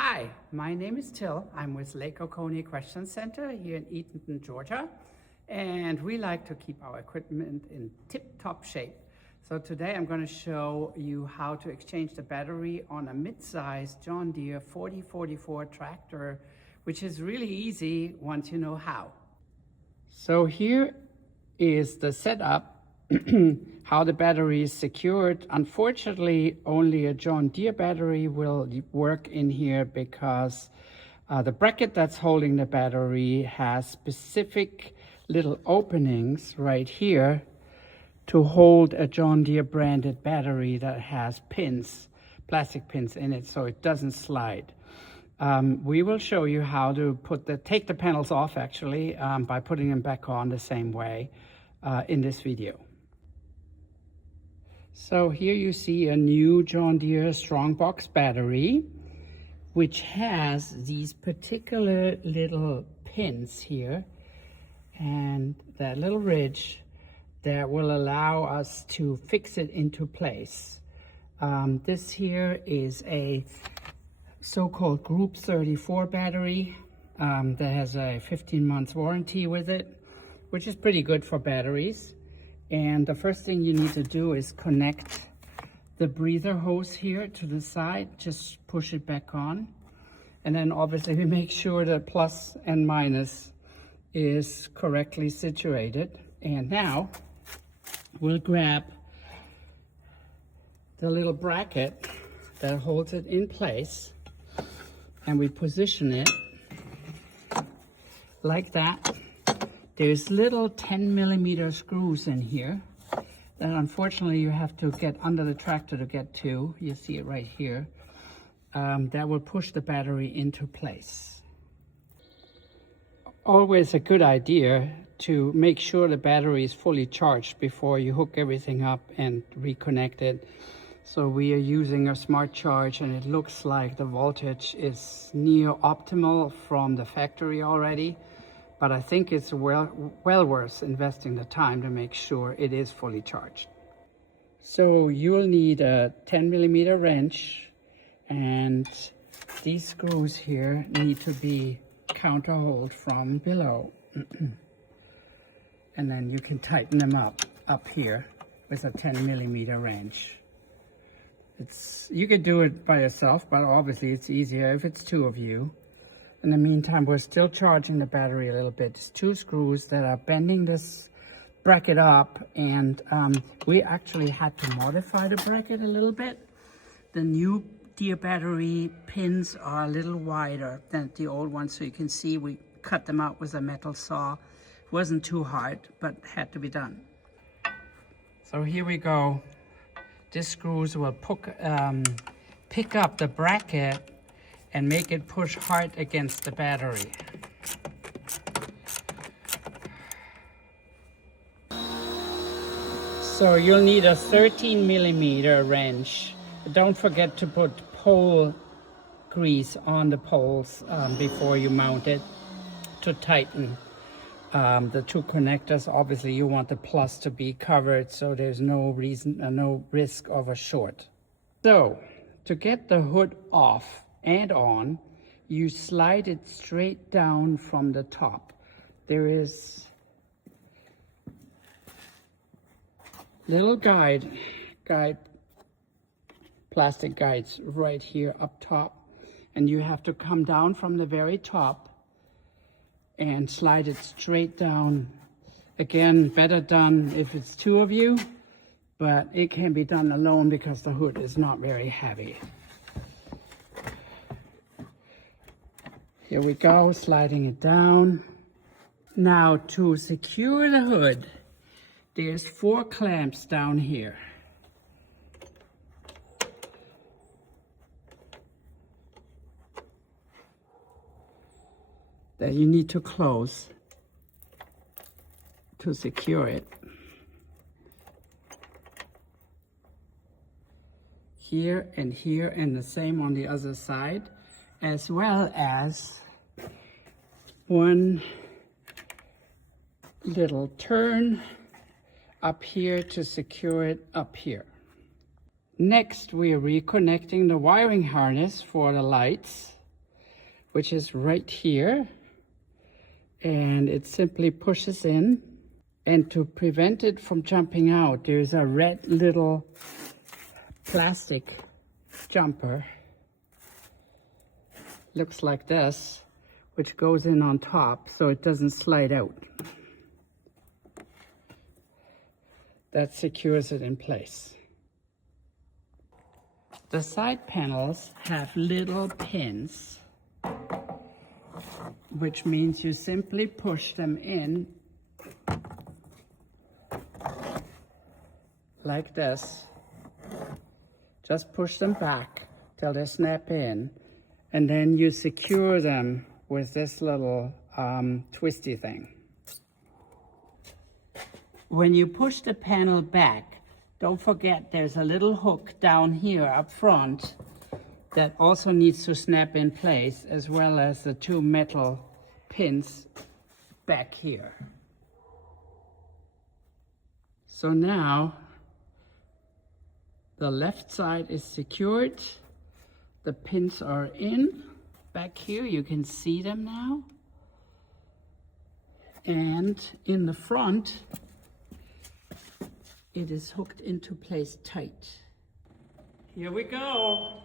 Hi, my name is Till. I'm with Lake Oconee Equestrian Center here in Eatonton, Georgia, and we like to keep our equipment in tip-top shape. So today I'm going to show you how to exchange the battery on a mid-size John Deere 4044 tractor, which is really easy once you know how. So here is the setup, how the battery is secured. Unfortunately, only a John Deere battery will work in here because the bracket that's holding the battery has specific little openings right here to hold a John Deere branded battery that has pins, plastic pins in it, so it doesn't slide. We will show you how to take the panels off actually by putting them back on the same way in this video. So here you see a new John Deere Strongbox battery, which has these particular little pins here and that little ridge that will allow us to fix it into place. This here is a so-called Group 34 battery that has a 15-month warranty with it, which is pretty good for batteries. And the first thing you need to do is connect the breather hose here to the side. Just push it back on. And then obviously we make sure that plus and minus is correctly situated. And now we'll grab the little bracket that holds it in place and we position it like that. There's little 10mm screws in here that unfortunately you have to get under the tractor to get to. You see it right here. That will push the battery into place. Always a good idea to make sure the battery is fully charged before you hook everything up and reconnect it. So we are using a smart charge and it looks like the voltage is near optimal from the factory already. But I think it's well worth investing the time to make sure it is fully charged. So you'll need a 10mm wrench, and these screws here need to be counterholed from below. And then you can tighten them up here with a 10mm wrench. You could do it by yourself, but obviously it's easier if it's two of you. In the meantime, we're still charging the battery a little bit. There's two screws that are bending this bracket up, and we actually had to modify the bracket a little bit. The new Deere battery pins are a little wider than the old ones, so you can see we cut them out with a metal saw. It wasn't too hard, but had to be done. So here we go. These screws will pick up the bracket and make it push hard against the battery. So you'll need a 13mm wrench. Don't forget to put pole grease on the poles before you mount it to tighten the two connectors. Obviously you want the plus to be covered so there's no risk of a short. So to get the hood off and on, you slide it straight down from the top. There is little plastic guides right here up top, and you have to come down from the very top and slide it straight down. Again, better done if it's two of you, but it can be done alone because the hood is not very heavy. Here we go, sliding it down. Now to secure the hood, there's 4 clamps down here. That you need to close to secure it. Here and the same on the other side, as well as one little turn up here to secure it up here. Next, we are reconnecting the wiring harness for the lights. which is right here. And it simply pushes in. And to prevent it from jumping out, there's a red little plastic jumper. Looks like this, which goes in on top so it doesn't slide out. That secures it in place. The side panels have little pins, which means you simply push them in like this. Just push them back till they snap in, and then you secure them with this little twisty thing. When you push the panel back, don't forget there's a little hook down here up front that also needs to snap in place, as well as the two metal pins back here. So now the left side is secured. The pins are in back here. You can see them now. And in the front, it is hooked into place tight. Here we go.